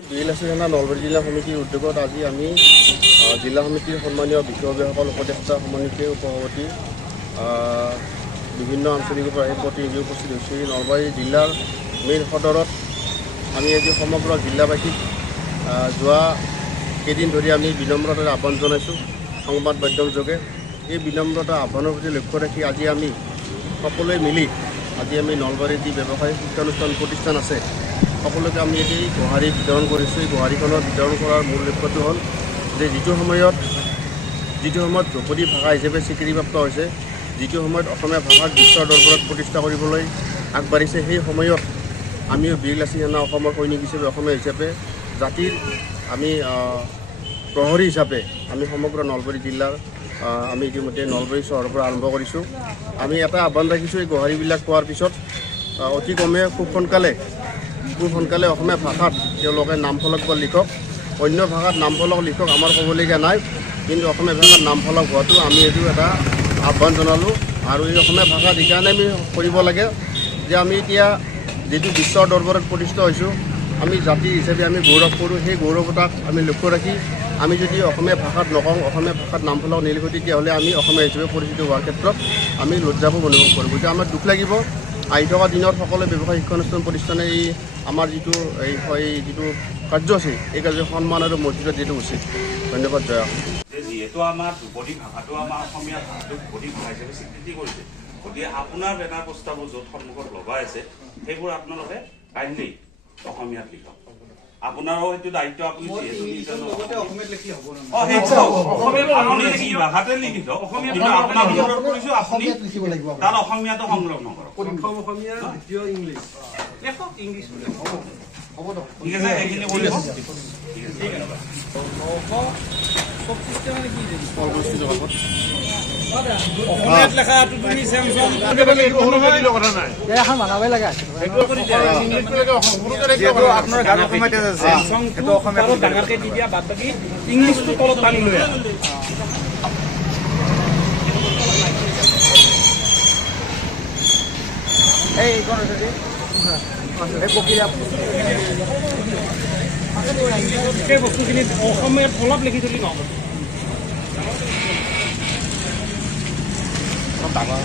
বিএলএছচি থানা নলবাৰী জিলা সমিতিৰ উদ্যোগত আজি আমি জিলা সমিতিৰ সন্মানীয় বিষয়ববীয়াসকল উপদেষ্টা সমিতি উপসভাপতি বিভিন্ন আঞ্চলিকৰ পৰা এই প্ৰতিনিধি উপস্থিত হৈছে। নলবাৰী জিলাৰ মেইন সদৰত আমি আজি সমগ্ৰ জিলাবাসীক যোৱা কেইদিন ধৰি আমি বিনম্ৰতাৰে আহ্বান জনাইছোঁ সংবাদ মাধ্যম যোগে। এই বিনম্ৰতা আহ্বানৰ প্ৰতি লক্ষ্য ৰাখি আজি আমি সকলোৱে মিলি আজি আমি নলবাৰীৰ যি ব্যৱসায়িক শিক্ষানুষ্ঠান প্ৰতিষ্ঠান আছে সকলোকে আমি এটি গোহাৰি বিতৰণ কৰিছোঁ। এই গোহাৰিখনৰ বিতৰণ কৰাৰ মূল লক্ষ্যটো হ'ল যে যিটো সময়ত ধ্ৰুপদী ভাষা হিচাপে স্বীকৃতিপ্ৰাপ্ত হৈছে, যিটো সময়ত অসমীয়া ভাষাক বিশ্বৰ দৰবাৰত প্ৰতিষ্ঠা কৰিবলৈ আগবাঢ়িছে, সেই সময়ত আমিও বিএলএছচি থানা অসমৰ সৈনিক হিচাপে অসমীয়া হিচাপে জাতিৰ আমি প্ৰহৰী হিচাপে আমি সমগ্ৰ নলবাৰী জিলাৰ আমি ইতিমধ্যে নলবাৰী চহৰৰ পৰা আৰম্ভ কৰিছোঁ। আমি এটা আহ্বান ৰাখিছোঁ, এই গোহাৰিবিলাক পোৱাৰ পিছত অতি কমে খুব সোনকালে অসমীয়া ভাষাত তেওঁলোকে নামফলক বা লিখক। অন্য ভাষাত নামফলক লিখক আমাৰ ক'বলগীয়া নাই, কিন্তু অসমীয়া ভাষাত নামফলক হোৱাটো আমি এইটো এটা আহ্বান জনালোঁ। আৰু এই অসমীয়া ভাষাত এইকাৰণে আমি কৰিব লাগে যে আমি এতিয়া যিটো বিশ্বৰ দৰবাৰত প্ৰতিষ্ঠা হৈছোঁ, আমি জাতি হিচাপে আমি গৌৰৱ কৰোঁ। সেই গৌৰৱতাক আমি লক্ষ্য ৰাখি আমি যদি অসমীয়া ভাষাত নকওঁ, অসমীয়া ভাষাত নামফলক নিলিখোঁ, তেতিয়াহ'লে আমি অসমীয়া হিচাপে পৰিচিত হোৱাৰ ক্ষেত্ৰত আমি লজ্জাবোৰ অনুভৱ কৰোঁ। গতিকে আমাৰ দুখ লাগিব। আহি থকা দিনত সকলো ব্যৱসায়িক শিক্ষানুষ্ঠান প্ৰতিষ্ঠানে এই আমাৰ যিটো কাৰ্যসূচী, এই কাৰ্যসূচী সন্মান আৰু মৰ্যাদা যিটো উচিত। ধন্যবাদ। জয়। যিহেতু আমাৰ ধ্ৰুপদী ভাষাটো আমাৰ অসমীয়া ভাষাটোক ধ্ৰুপদী ভাষা হিচাপে স্বীকৃতি কৰিছে, গতিকে আপোনাৰ বেনাৰ প্ৰস্তাৱবোৰ য'ত সন্মুখত লগাই আছে সেইবোৰ আপোনালোকে কাইণ্ডলি অসমীয়াত লিখক। আপোনাৰো সেইটো দায়িত্ব। আপুনি ভাষাতে লিখি দিয়ক, কিন্তু আপোনাক অনুৰোধ কৰিছোঁ আপুনি তাত অসমীয়াটো সংলগ্ন কৰক। অসমীয়া, দ্বিতীয় ইংলিছ, ইংলিছ হ'ব দিয়ক। ঠিক আছে, সেইখিনি কৰিব। অসমীয়াত লেখাটো তুমি চেমচং কথা নাই, এখন বনাবই লাগে। আপোনাৰ গান অসমীয়াতে আছে, চেমচংটো অসমীয়াত ডাঙৰকৈ দি দিয়া, বাদ বাকী ইংলিছটো তলত টানি লৈ আহা। এইখন আছে সেই বস্তুখিনি অসমীয়াত অলপ লিখি থলি নহ'ব। ডাঙৰ